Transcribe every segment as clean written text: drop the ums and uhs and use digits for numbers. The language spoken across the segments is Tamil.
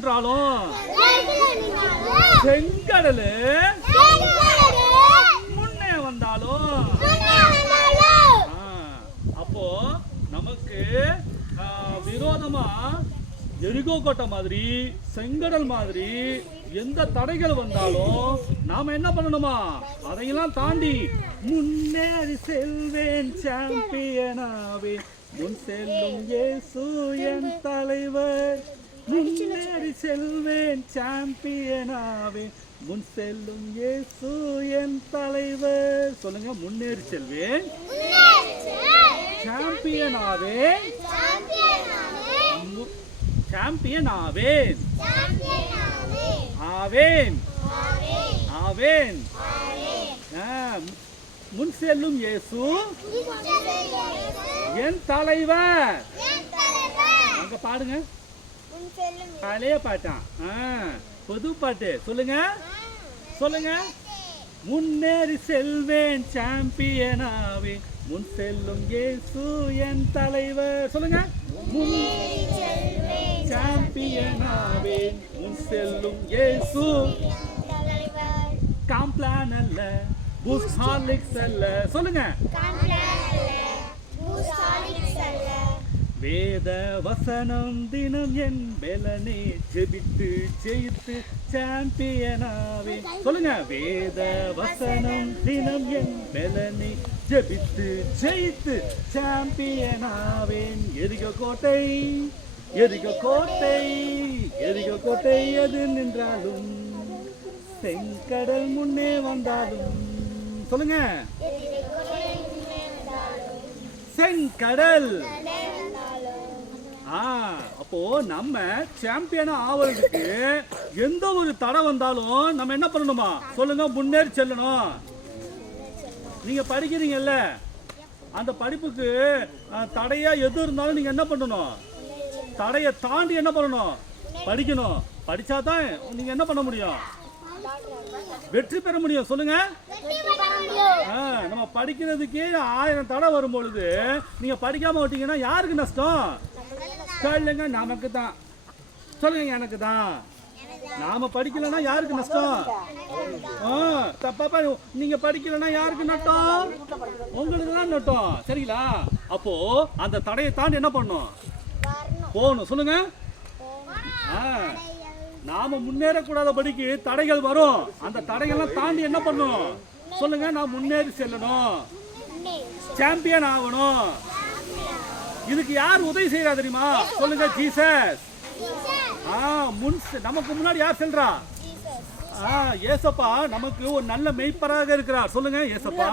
நின்றாலும் செங்கடல் முன்னே வந்தாலும் அப்போ நமக்கு விரோதமா எரிகோ கோட்டை மாதிரி செங்கடல் மாதிரி எந்த தடைகள் வந்தாலும் நாம என்ன பண்ணணுமா அதையெல்லாம் தாண்டி முன்னேறி செல்வேன் சாம்பியனாவே முன் செல்லும் இயேசு என் தலைவர் முன்னேறி செல்வேன் சாம்பியனாவே முன் செல்லும் இயேசு என் தலைவர் சொல்லுங்க முன்னேறி செல்வேன் சாம்பியனாவே சாம்பியன் ஆவேன் ஆவேன் ஆவேன் முன் செல்லும் இயேசு என் தலைவர் அங்க பாடுங்க பழைய பாட்டான் புது பாட்டு சொல்லுங்க சொல்லுங்க முன்னேறி செல்வேன் சாம்பியனாவே முன் செல்லும் இயேசு என் தலைவர் சொல்லுங்க சாம்பியனாவே முன் செல்லும் இயேசு காம்ப்ளான் அல்ல பூஸ்ட் ஹார்லிக்ஸ் அல்ல சொல்லுங்க வேத வசனம் தினம் என் பெலனே ஜெபித்து ஜெயித்து சாம்பியனாவே சொல்லுங்க வேத வசனம் தினம் என் பெலனே ஜெபித்து ஜெயித்து சாம்பியனாவேன் எரிகோ கோட்டை எரிகோ கோட்டை எரிகோ கோட்டை எது நின்றாலும் செங்கடல் முன்னே வந்தாலும் சொல்லுங்க செங்கடல் அப்போ நம்ம சாம்பியனா ஆவறதுக்கு எந்த ஒரு தடை வந்தாலும் நம்ம என்ன பண்ணணுமா சொல்லுங்க முன்னேறி செல்லணும் நீங்க படிக்கிறீங்கல்ல அந்த படிப்புக்கு தடையா எது இருந்தாலும் நீங்க என்ன பண்ணணும் தடையை தாண்டி என்ன பண்ணணும் படிக்கணும் படிச்சாதான் நீங்க என்ன பண்ண முடியும் வெற்றி பெற முடியும் சொல்லுங்க நம்ம படிக்கிறதுக்கே 1000 தடை வரும் பொழுது நீங்க படிக்காம விட்டீங்கன்னா யாருக்கு நஷ்டம் சொல்லுங்க நமக்கு தான் சொல்லுங்க எனக்கு தான் நாம படிக்கலன்னா யாருக்கு நஷ்டம் தப்பா நீங்க படிக்கலன்னா யாருக்கு நட்டம் உங்களுக்கு தான் நட்டம் சரிங்களா அப்போ அந்த தடையை தாண்டி என்ன பண்ணும் போகணும் சொல்லுங்க நாம முன்னேறக்கூடாதபடிக்கு தடைகள் வரும் அந்த தடைகள்லாம் தாண்டி என்ன பண்ணணும் சொல்லுங்க நான் முன்னேறி செல்லணும் சாம்பியன் ஆகணும் இதுக்கு யார் உதவி செய்யறா தெரியுமா சொல்லுங்க ஜீசஸ் நமக்கு முன்னாடி யார் செல்றா ஏசப்பா நமக்கு ஒரு நல்ல மெய்ப்பராக இருக்கிறார் சொல்லுங்க ஏசப்பா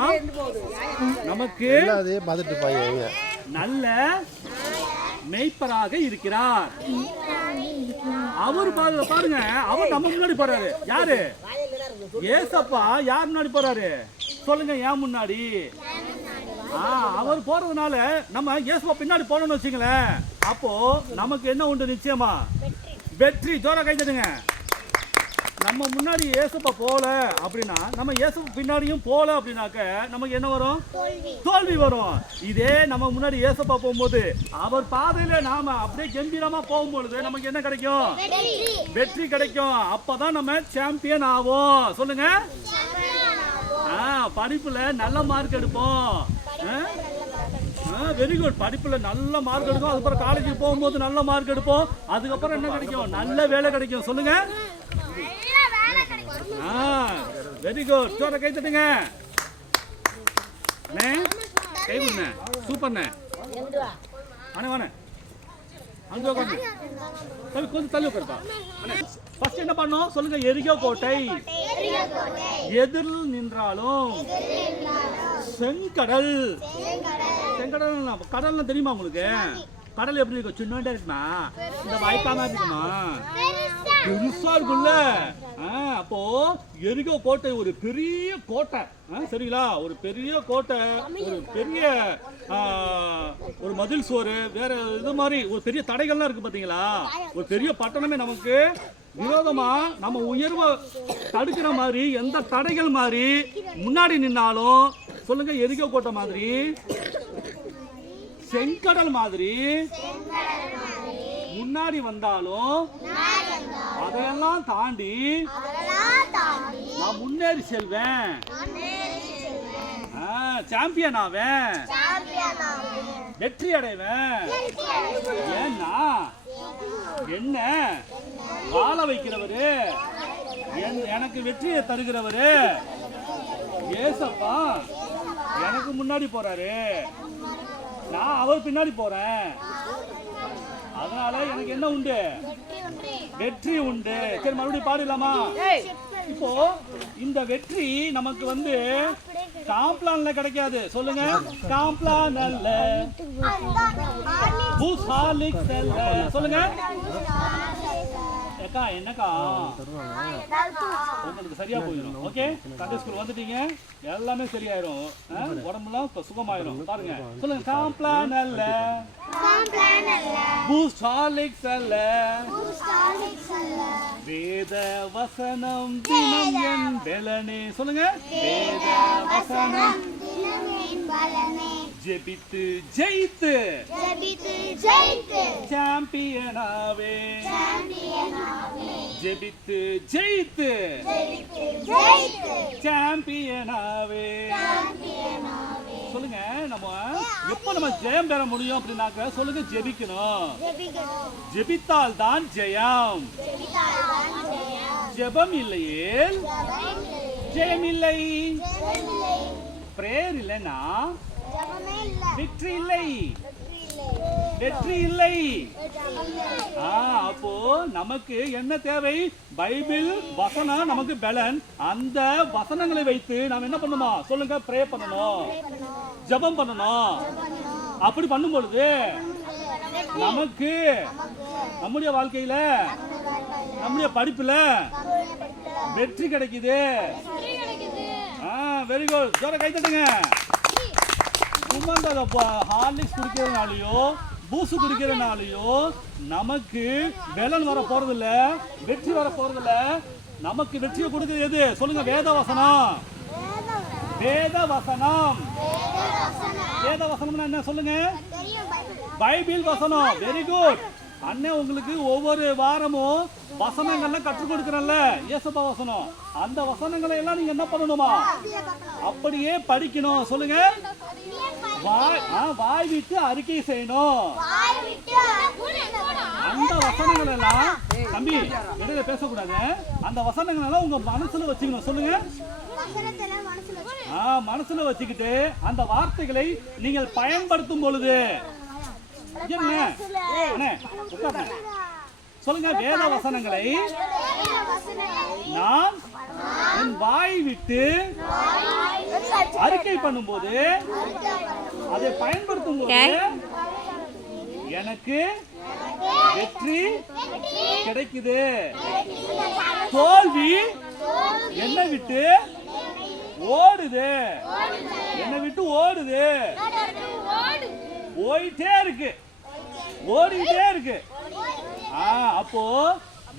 நமக்கு நல்ல மெய்ப்பராக இருக்கிறார் அவர் பாருங்க அவர் நம்ம முன்னாடி போறாரு யாரு ஏசப்பா யார் முன்னாடி போறாரு சொல்லுங்க ஏன் முன்னாடி அவர் போறதுனால நம்ம ஏசப்பா பின்னாடி போனோம்னு வச்சுங்களேன் அப்போ நமக்கு என்ன உண்டு நிச்சயமா வெற்றி ஜோரா கை தட்டுங்க நம்ம முன்னாடி ஏசப்பா போல அப்படின்னா நம்ம ஏசப்பா பின்னாடியும் போல அப்படின்னாக்க நமக்கு என்ன வரும் தோல்வி வரும் இதே நம்ம முன்னாடி ஏசப்பா போகும்போது அவர் பாதையில நாம அப்படியே கம்பீரமா போகும்பொழுது நமக்கு என்ன கிடைக்கும் வெற்றி கிடைக்கும் அப்பதான் நம்ம சாம்பியன் ஆவோம் சொல்லுங்க படிப்புல நல்ல மார்க் எடுப்போம் வெரி குட் படிப்புல நல்ல மார்க் எடுக்கும் அதுக்கப்புறம் காலேஜுக்கு போகும்போது நல்ல மார்க் எடுப்போம் அதுக்கப்புறம் என்ன கிடைக்கும் நல்ல வேலை கிடைக்கும் சொல்லுங்க வெரி குட் ஜோர கை தட்டுங்க கை கொடுங்க சூப்பர்ண்ணே அண்ணே வாண்ணே அங்கே உட்காந்து கொஞ்சம் தள்ளி உட்காருப்பா ஃபர்ஸ்ட் என்ன பண்ணோம் சொல்லுங்க எரிகோ கோட்டை எதிரில் நின்றாலும் செங்கடல் செங்கடல் கடல்லாம் தெரியுமா உங்களுக்கு கடல் எப்படி இருக்கும் சின்னோண்டா இருக்குமா இந்த வாய்க்காம இருக்குமா பெருசா இருக்குல்ல அப்போ எரிகோ கோட்டை ஒரு பெரிய கோட்டை சரிங்களா ஒரு பெரிய கோட்டை ஒரு பெரிய ஒரு மதில் சுவர் வேற இது மாதிரி ஒரு பெரிய தடைகள்லாம் இருக்கு பாத்தீங்களா ஒரு பெரிய பட்டணமே நமக்கு விரோதமா நம்ம உயர்வை தடுக்கிற மாதிரி எந்த தடைகள் மாதிரி முன்னாடி நின்னாலும் சொல்லுங்க எரிகோ கோட்டை மாதிரி செங்கடல் மாதிரி முன்னாடி வந்தாலும் அதெல்லாம் தாண்டி நான் முன்னேறி செல்வேன், சாம்பியன் ஆவேன், வெற்றி அடைவேன். ஏன்னா என்ன வாழ வைக்கிறவரு, எனக்கு வெற்றியை தருகிறவரு ஏசப்பா எனக்கு முன்னாடி போறாரு, நான் அவர் பின்னாடி போறேன். அதனால எனக்கு என்ன உண்டு? வெற்றி உண்டு. சரி, மறுபடியும் பாடலாமா? இப்போ இந்த வெற்றி நமக்கு வந்து காம்ப்ளான்ல கிடைக்காது. சொல்லுங்க, காம்ப்ளான் அல்ல, பூசாலிக்ஸ் அல்ல. சொல்லுங்க ஏக்கா, என்னக்கா உங்களுக்கு சரியா போயிடும். ஓகே, சண்டே ஸ்கூல் வந்துட்டீங்க, எல்லாமே சரியாயிரும், உடம்புலாம் சுகமாயிரும். பாருங்க, சொல்லுங்க, காம்ப்ளான் அல்ல, பூசாலிக்ஸ் அல்ல, வேத வசனம் தினம் என் பலனே. சொல்லுங்க, வேத வசனம் ஜெபித்து ஜெயித்து சாம்பியனாவே, ஜெபித்து ஜெயித்து சாம்பியனாவே. சொல்லுங்க, நம்ம எப்ப நம்ம ஜெயம் பெற முடியும் அப்படின்னாக்க சொல்லுங்க, ஜெபிக்கணும். ஜெபித்தால் தான் ஜெயம். ஜெபம் இல்லையே ஜெயம் இல்லை. பிரேயர் இல்லைன்னா வெற்றி இல்லை, வெற்றி இல்லை. அப்போ நமக்கு என்ன தேவை? பைபிள் வசனம் நமக்கு பலன். அந்த வசனங்களை வைத்து நாம் என்ன பண்ணணுமா? சொல்லுங்க, ப்ரே பண்ணணும், ஜெபம் பண்ணணும். அப்படி பண்ணும் பொழுது நமக்கு நம்முடைய வாழ்க்கையில, நம்முடைய படிப்புல வெற்றி கிடைக்குது. Very good. ஜோர கை தட்டுங்க. ஹார்லிக்ஸ் குடிக்கிறதுனாலயோ பூசு குடிக்கிறதுனாலயோ நமக்கு பலன் வர போறது இல்ல, வெற்றி வர போறது இல்ல. நமக்கு வெற்றியை கொடுக்கிறது எது? சொல்லுங்க, வேத வசனம். வேத வசனம். வேத வசனம்னா என்ன? சொல்லுங்க, பைபிள் வசனம். Very good. அண்ணன் உங்களுக்கு ஒவ்வொரு வாரமும் வசனங்கள்லாம் கற்றுக் கொடுக்கிறல்ல, இயேசுப்பா வசனம். அந்த வசனங்களை எல்லாம் நீங்க என்ன பண்ணணுமா? அப்படியே படிக்கணும். சொல்லுங்க, வாய் விட்டு அறிக்கை செய்யணும். அந்த வசனங்கள் எல்லாம், தம்பி இடையில பேசக்கூடாது, அந்த வசனங்கள் எல்லாம் உங்க மனசுல வச்சுக்கணும். சொல்லுங்க, மனசுல வச்சுக்கிட்டு அந்த வார்த்தைகளை நீங்கள் பயன்படுத்தும் பொழுது சொல்லுங்க, வேத வசனங்களை நான் என் வாய் விட்டு அறிக்கை பண்ணும் போது, அதை பயன்படுத்தும் போது எனக்கு வெற்றி கிடைக்குது. தோல்வி என்னை விட்டு ஓடுது, என்னை விட்டு ஓடுது, போயிட்டே இருக்கு, ஓடிட்டே இருக்கு. அப்போ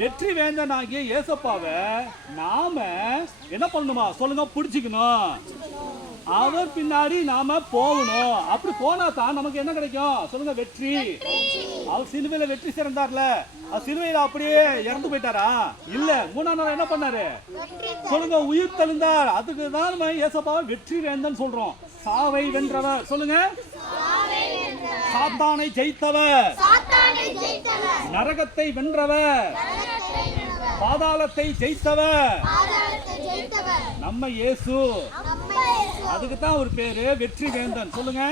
வெற்றி வேந்தனாகிய இயேசுப்பாவை நாம என்ன பண்ணணுமா? சொல்லுங்க, பிடிச்சிக்கணும். அவர் பின்னாடி நாம போகணும். அப்படி போனா தான் நமக்கு என்ன கிடைக்கும்? சொல்லுங்க, வெற்றி. அவர் சிலுவையில வெற்றி சிறந்தார்ல, சிலுவையில அப்படியே இறந்து போயிட்டாரா? இல்ல, மூணாம் நாள் என்ன பண்ணாரு? சொல்லுங்க, உயிர் தெழுந்தார். அதுக்கு தான் நம்ம இயேசுப்பாவை வெற்றி வேந்தன் சொல்றோம். சாவை வென்றவர். சொல்லுங்க, சாத்தானை ஜெயித்தவர், நரகத்தை வென்றவர், பாதாளத்தை ஜெயித்தவர் நம்ம இயேசு. அதுக்கு தான் ஒரு பேரு வெற்றி வேந்தன். சொல்லுங்க,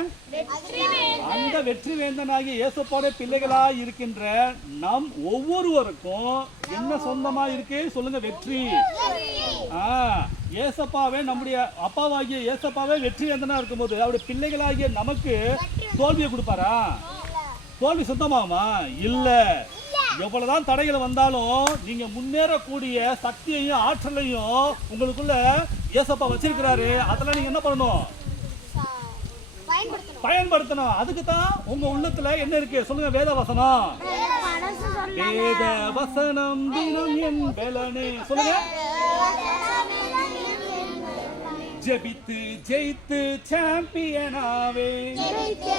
அந்த வெற்றி வேந்தனாகிய இயேசுவோட பிள்ளைகளாய் இருக்கின்ற நம் ஒவ்வொருவருக்கும் என்ன சொந்தமா இருக்கு? சொல்லுங்க, வெற்றி. ஏசப்பாவே, நம்முடைய அப்பாவாகிய ஏசப்பாவே வெற்றி வேந்தனா இருக்கும்போது அவருடைய பிள்ளைகளாகிய நமக்கு தோல்வியை கொடுப்பாரா? தோல்வி சொந்தமாகுமா? இல்ல. எவ்வளவுதான் தடைகள் வந்தாலும் நீங்க முன்னேறக்கூடிய சக்தியையும் ஆற்றலையும் உங்களுக்குள்ள ஏசப்பா வச்சிருக்கிறாரு. அதெல்லாம் நீங்க என்ன பண்ணணும்? பயன்படுத்தணும். அதுக்கு தான் உங்க உள்ளத்துல என்ன இருக்கு? சொல்லுங்க, வேத வசனம். வேத வசனம் தினம் என் பலனே. சொல்லுங்க, ஜெபித்து ஜெயித்து சாம்பியனாவே, ஜெபித்து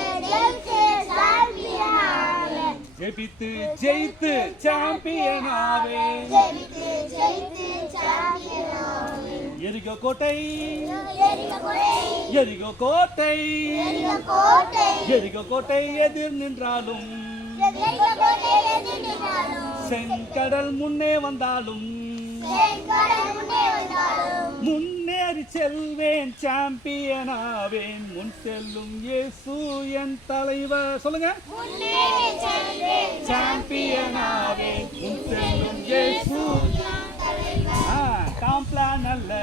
ஜெயித்து சாம்பியனாவே, எரிகோ கோட்டை எரிகோ கோட்டை எரிகோ கோட்டை எதிர் நின்றாலும் செங்கடல் முன்னே வந்தாலும் முன்னேறி செல்வேன் சாம்பியனாவேன் முன் செல்லும் இயேசு என் தலைவர் சொல்லுங்க சாம்பியனாவேன் முன் செல்லும் இயேசு காம்ப்ளான் அல்ல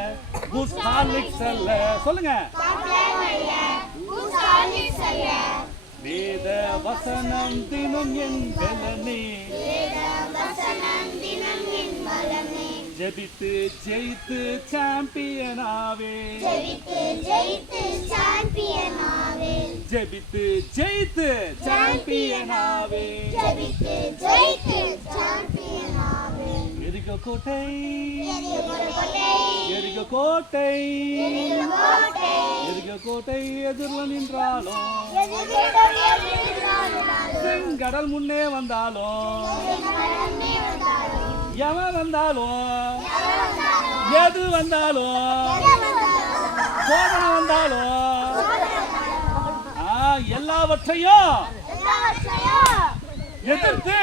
பூஸ்ட் ஹார்லிக்ஸ் அல்ல சொல்லுங்க வேத வசனம் தினம் என் பலனே ஜெபித்து ஜெயித்து சாம்பியனாவே ஜெபித்து ஜெயித்து சாம்பியனாவே எரிகோ கோட்டை எரிகோ கோட்டை எரிகோ கோட்டை எதிரில் நின்றாலும் செங்கடல் முன்னே வந்தாலும் எவன் வந்தாலும் எது வந்தாலும் சோதனை வந்தாலும் எல்லாவற்றையும் எதிர்த்து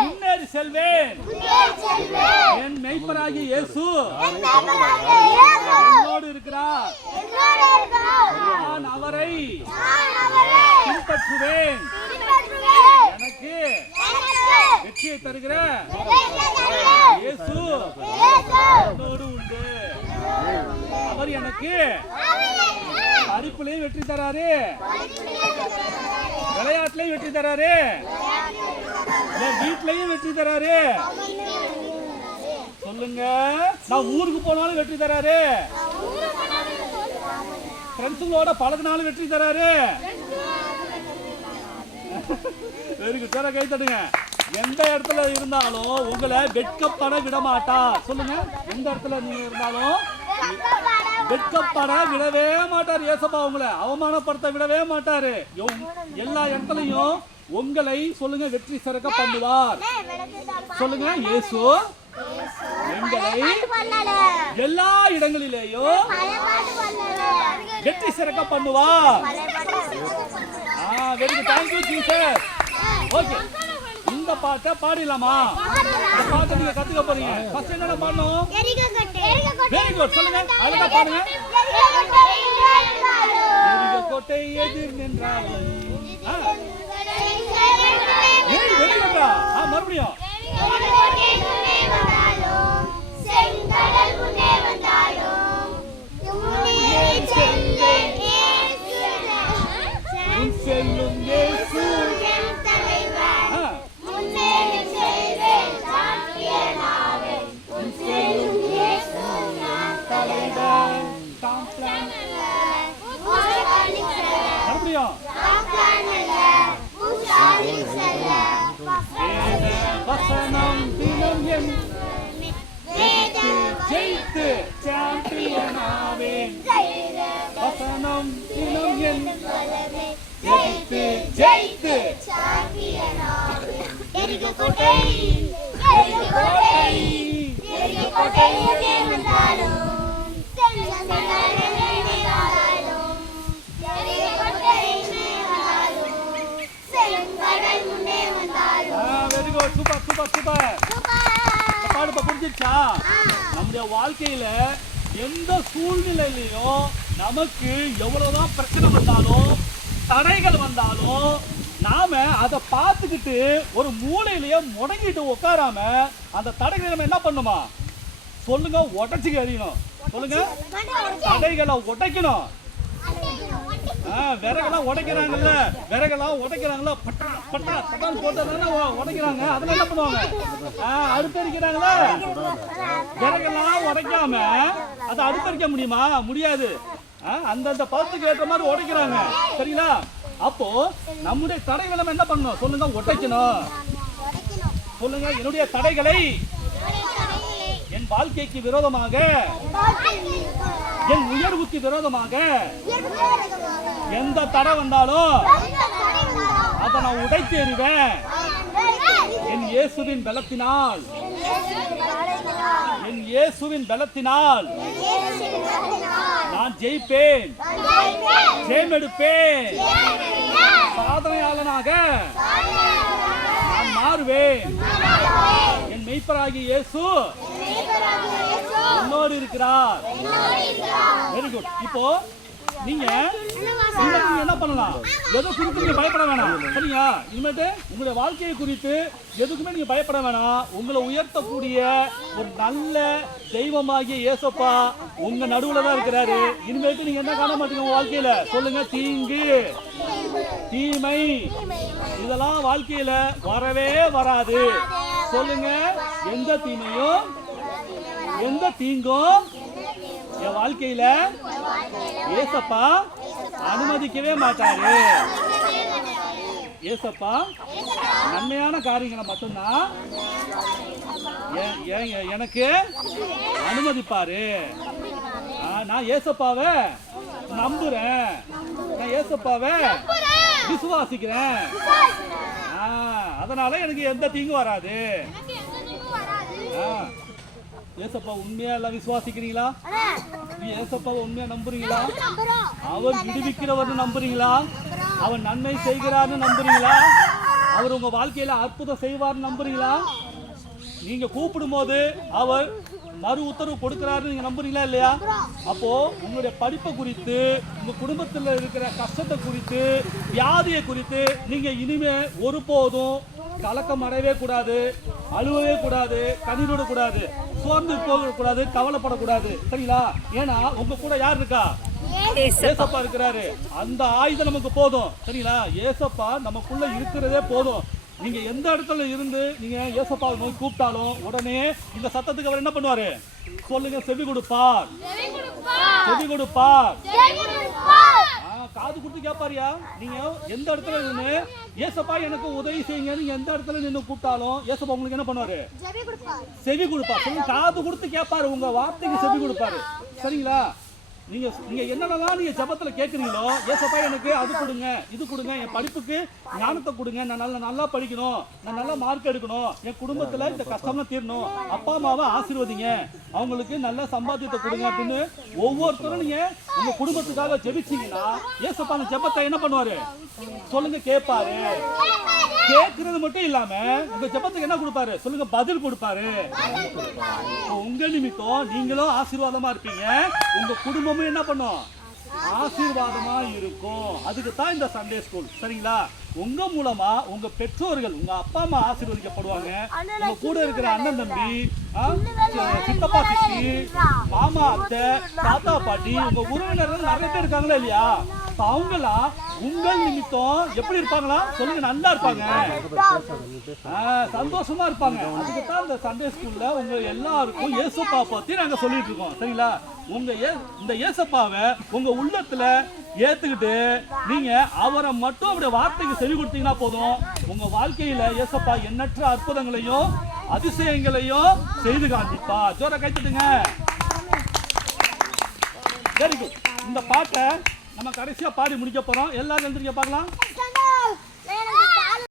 முன்னேறி செல்வேன் என் மெய்ப்பராகிய இயேசு என்னோடு இருக்கிறார் நான் அவரை பின்பற்றுவேன் எனக்கு வெற்றியை தருகிற இயேசு என்னோடு உண்டு அவர் எனக்கு படிப்புலையும் வெற்றி தராரு விளையாட்டுலையும் வெற்றி தராரு வீட்லயும் வெற்றி தராரு சொல்லுங்க நான் ஊருக்கு போனாலும் வெற்றி தராரு ஃப்ரெண்ட்ஸுங்களோட பழகினாலும் வெற்றி தராரு வெறுக்கு சார கை தட்டுங்க எந்த இடத்துல இருந்தாலும் உங்களை வெட்கப்பட விட மாட்டார் சொல்லுங்க எந்த இடத்துல நீங்க இருந்தாலும் வெட்கப்பட விடவே மாட்டார் ஏசப்பா உங்களை அவமானப்படுத்த விடவே மாட்டாரு எல்லா இடத்துலயும் உங்களை சொல்லுங்க வெற்றி சிறக்க பண்ணுவார் சொல்லுங்க இயேசு எங்களை எல்லா இடங்களிலேயும் வெற்றி சிறக்க பண்ணுவார் very good thank you Jesus okay இந்த பாட்டை பாடிடலாமா இந்த பாட்டை நீங்க கத்துக்க போறீங்க ஃபர்ஸ்ட் என்னடா பாடணும் வெரி குட் சொல்லுங்க அழகா பாடுங்க எரிகோ கோட்டை எதிர் நின்றாலும் வெரி குட்டா மறுபடியும் செல்லும் இயேசு வசனம் தினம் என் ஜெயித்து சாம்பியனாவேன் வசனம் தினம் என் ஜெயித்து ஜெயித்து எரிகோ கோட்டை எரிகோ கோட்டை எரிகோ கோட்டை வந்தாலும் சூப்பர் சூப்பர் சூப்பர் பாடுப்பா புரிஞ்சிருச்சா நம்முடைய வாழ்க்கையில எந்த சூழ்நிலையிலையும் நமக்கு எவ்வளவுதான் பிரச்சனை வந்தாலும் தடைகள் வந்தாலும் நாம அதை பார்த்துக்கிட்டு ஒரு மூலையிலேயே முடங்கிட்டு உட்காராம அந்த தடைகளை நம்ம என்ன பண்ணுமா சொல்லுங்க உடைச்சுக்க அறியணும் சொல்லுங்க தடைகளை உடைக்கணும் விறகெல்லாம் உடைக்கிறாங்கல்ல விறகெல்லாம் உடைக்கிறாங்கல்ல பட்டா பட்டா பட்டான்னு போட்டதானே உடைக்கிறாங்க அதெல்லாம் என்ன பண்ணுவாங்க அடுப்பெரிக்கிறாங்களா விறகெல்லாம் உடைக்காம அதை அடுப்பெரிக்க முடியுமா முடியாது அந்தந்த பதத்துக்கு ஏற்ற மாதிரி உடைக்கிறாங்க சரிங்களா அப்போ நம்முடைய தடைகளை நம்ம என்ன பண்ணணும் சொல்லுங்க உடைக்கணும் சொல்லுங்க என்னுடைய தடைகளை என் வாழ்க்கைக்கு விரோதமாக என் உயர்வுக்கு விரோதமாக எந்த தடை வந்தாலும் அதை நான் உடைத்தேறுவேன் என் இயேசுவின் பலத்தினால் என் இயேசுவின் பலத்தினால் நான் ஜெயிப்பேன், ஜெயமெடுப்பேன், சாதனையாளனாக நான் மாறுவேன். என் மெய்ப்பராகிய இயேசு என்னோடு இருக்கிறார். Very good. இப்போ நீங்க என்ன பண்ணலாம், எதை குறித்து நீங்க பயப்பட வேணாம். சரியா? இனிமேட்டு உங்களுடைய வாழ்க்கையை குறித்து எதுக்குமே நீங்க பயப்பட வேணாம். உங்களை உயர்த்தக்கூடிய ஒரு நல்ல தெய்வமாகிய இயேசப்பா உங்க நடுவுல தான் இருக்கிறாரு. இனிமேட்டு நீங்க என்ன காண மாட்டீங்க உங்க வாழ்க்கையில? சொல்லுங்க, தீங்கு, தீமை இதெல்லாம் வாழ்க்கையில வரவே வராது. சொல்லுங்க, எந்த தீமையும் எந்த தீங்கும் என் வாழ்க்கையில ஏசப்பா அனுமதிக்கவே மாட்டாரு. ஏசப்பா நன்மையான காரியங்களை மட்டும்தான் எனக்கு அனுமதிப்பாரு. நான் ஏசப்பாவை நம்புறேன், நான் ஏசப்பாவை விசுவாசிக்கிறேன். அதனால எனக்கு எந்த தீங்கும் வராது. ஏசப்பா உண்மையா எல்லாம் விசுவாசிக்கிறீங்களா? நீ ஏசப்பாவை உண்மையா நம்புறீங்களா? அவர் விடுவிக்கிறவர்னு நம்புறீங்களா? அவர் நன்மை செய்கிறார்னு நம்புறீங்களா? அவர் உங்க வாழ்க்கையில அற்புதம் செய்வார்னு நம்புறீங்களா? நீங்க கூப்பிடும் போது அவர் மறு உத்தரவு கொடுக்கிறாருன்னு நீங்க நம்புறீங்களா இல்லையா? அப்போ உங்களுடைய படிப்பை குறித்து, உங்க குடும்பத்தில் இருக்கிற கஷ்டத்தை குறித்து, வியாதியை குறித்து நீங்க இனிமே ஒருபோதும் கலக்கம் அடையவே கூடாது, அழுவவே கூடாது, கண்ணீரோட கூடாது, சோர்ந்து போகக்கூடாது, கவலைப்படக்கூடாது. சரிங்களா? ஏன்னா உங்க கூட யார் இருக்கா? ஏசப்பா இருக்கிறாரு. அந்த ஆயுதம் நமக்கு போதும். சரிங்களா? ஏசப்பா நமக்குள்ள இருக்கிறதே போதும். நீங்க எந்த இடத்துல இருந்து நீங்க ஏசப்பாவை நோய் கூப்பிட்டாலும் உடனே இந்த சத்தத்துக்கு அவர் என்ன பண்ணுவாரு? சொல்லுங்க, செவி கொடுப்பார், செவி கொடுப்பார். காது கொடுத்து கேட்பாரியா? நீங்க எந்த இடத்துல நின்று ஏசப்பா எனக்கு உதவி செய்யுங்க, நீங்க எந்த இடத்துல நின்று கூப்பிட்டாலும் ஏசப்பா உங்களுக்கு என்ன பண்ணுவாரு? செவி கொடுப்பார். சொல்லுங்க, காது கொடுத்து கேட்பாரு, உங்க வார்த்தைக்கு செவி கொடுப்பாரு. சரிங்களா? நீங்க என்னென்னலாம் நீங்க ஜெபத்துல கேட்குறீங்களோ, ஏசப்பா எனக்கு அது கொடுங்க, இது கொடுங்க, என் படிப்புக்கு ஞானத்தை கொடுங்க, நான் நல்லா படிக்கணும், நான் நல்லா மார்க் எடுக்கணும், என் குடும்பத்துல இந்த கஷ்டம்லாம் தீரணும், அப்பா அம்மாவை ஆசீர்வதிங்க, அவங்களுக்கு நல்ல சம்பாத்தியத்தை கொடுங்க அப்படின்னு ஒவ்வொருத்தரும் நீங்க உங்க குடும்பத்துக்காக ஜெபிச்சீங்கன்னா ஏசப்பா அந்த ஜெபத்தை என்ன பண்ணுவாரு? சொல்லுங்க, கேட்பாரு. கேட்கறது மட்டும் இல்லாம உங்க ஜெபத்துக்கு என்ன கொடுப்பாரு? சொல்லுங்க, பதில் கொடுப்பாரு. உங்க நிமித்தம் நீங்களும் ஆசீர்வாதமா இருப்பீங்க, உங்க குடும்பமும் என்ன பண்ணும்? ஆசீர்வாதமா இருக்கும். அதுக்கு தான் இந்த சண்டே ஸ்கூல். சரிங்களா? உங்க மூலமா உங்க பெற்றோர்கள், உங்க அப்பா அம்மா ஆசீர்வதிக்கப்படுவாங்க. உங்க கூட இருக்கிற அண்ணன் தம்பி, சித்தப்பா சித்தி, மாமா அத்தை, தாத்தா பாட்டி, உங்க உறவினர்கள் நிறைய பேர் இருக்காங்களா இல்லையா? அவங்களாம் உங்கள் நிமித்தம் எப்படி இருப்பாங்களா? சொல்லுங்க, நல்லா இருப்பாங்க, சந்தோஷமா இருப்பாங்க. அதுக்கு தான் இந்த சண்டே ஸ்கூல்ல உங்க எல்லாருக்கும் ஏசப்பா பத்தி நாங்க சொல்லிட்டு இருக்கோம். சரிங்களா? இந்த ஏசப்பாவை உங்க உள்ளத்துல ஏத்துக்கிட்டு நீங்க அவரை மட்டும் அவருடைய வார்த்தைக்கு செவி கொடுத்தீங்கன்னா போதும், உங்க வாழ்க்கையில ஏசப்பா எண்ணற்ற அற்புதங்களையும் அதிசயங்களையும் செய்து காண்பிப்பா. ஜோர கைத்தட்டுங்க. Very good. இந்த பாட்டை நம்ம கடைசியா பாடி முடிக்க போறோம். எல்லாரும் எழுந்திருக்க பார்க்கலாம்.